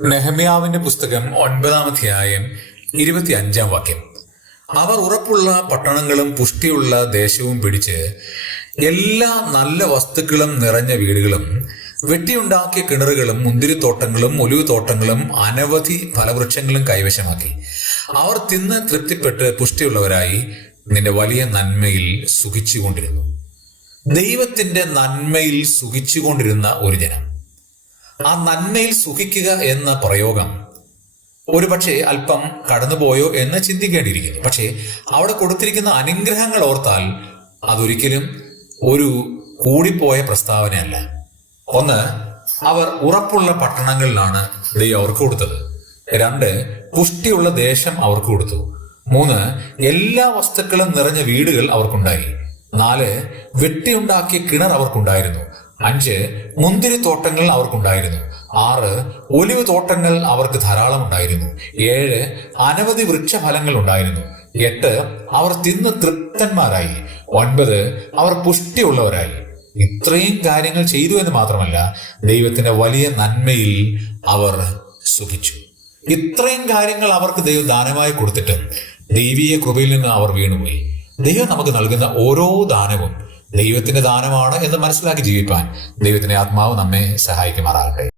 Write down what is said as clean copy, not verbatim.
നെഹമ്യാവിന്റെ പുസ്തകം 9-ാം അധ്യായം 25-ാം വാക്യം. അവർ ഉറപ്പുള്ള പട്ടണങ്ങളും പുഷ്ടിയുള്ള ദേശവും പിടിച്ച് എല്ലാ നല്ല വസ്തുക്കളും നിറഞ്ഞ വീടുകളും വെട്ടിയുണ്ടാക്കിയ കിണറുകളും മുന്തിരിത്തോട്ടങ്ങളും ഒലിവുതോട്ടങ്ങളും അനവധി ഫലവൃക്ഷങ്ങളും കൈവശമാക്കി. അവർ തിന്ന് തൃപ്തിപ്പെട്ട് പുഷ്ടിയുള്ളവരായി നിന്റെ വലിയ നന്മയിൽ സുഖിച്ചുകൊണ്ടിരുന്നു. ദൈവത്തിന്റെ നന്മയിൽ സുഖിച്ചുകൊണ്ടിരുന്ന ഒരു ജനം. ആ നന്മയിൽ സുഖിക്കുക എന്ന പ്രയോഗം ഒരുപക്ഷെ അല്പം കടന്നുപോയോ എന്ന് ചിന്തിക്കേണ്ടിയിരിക്കുന്നു. പക്ഷേ അവിടെ കൊടുത്തിരിക്കുന്ന അനുഗ്രഹങ്ങൾ ഓർത്താൽ അതൊരിക്കലും ഒരു കൂടിപ്പോയ പ്രസ്താവനയല്ല. ഒന്ന്, അവർ ഉറപ്പുള്ള പട്ടണങ്ങളിലാണ് ദൈവം അവർക്ക് കൊടുത്തത്. 2, പുഷ്ടിയുള്ള ദേശം അവർക്ക് കൊടുത്തു. 3, എല്ലാ വസ്തുക്കളും നിറഞ്ഞ വീടുകൾ അവർക്കുണ്ടായി. 4, വെട്ടിയുണ്ടാക്കിയ കിണർ അവർക്കുണ്ടായിരുന്നു. 5, മുന്തിരിത്തോട്ടങ്ങൾ അവർക്കുണ്ടായിരുന്നു. 6, ഒലിവ് തോട്ടങ്ങൾ അവർക്ക് ധാരാളം ഉണ്ടായിരുന്നു. 7, അനവധി വൃക്ഷഫലങ്ങൾ ഉണ്ടായിരുന്നു. 8, അവർ തിന്ന് തൃപ്തന്മാരായി. 9, അവർ പുഷ്ടിയുള്ളവരായി. ഇത്രയും കാര്യങ്ങൾ ചെയ്തു എന്ന് മാത്രമല്ല, ദൈവത്തിന്റെ വലിയ നന്മയിൽ അവർ സുഖിച്ചു. ഇത്രയും കാര്യങ്ങൾ അവർക്ക് ദൈവം ദാനമായി കൊടുത്തിട്ടും ദൈവീയ കൃപയിൽ നിന്ന് അവർ വീണുപോയി. ദൈവം നമുക്ക് നൽകുന്ന ഓരോ ദാനവും ദൈവത്തിന്റെ ദാനമാണ് എന്ന് മനസ്സിലാക്കി ജീവിപ്പാൻ ദൈവത്തിന്റെ ആത്മാവ് നമ്മെ സഹായിക്കുമാറാകട്ടെ.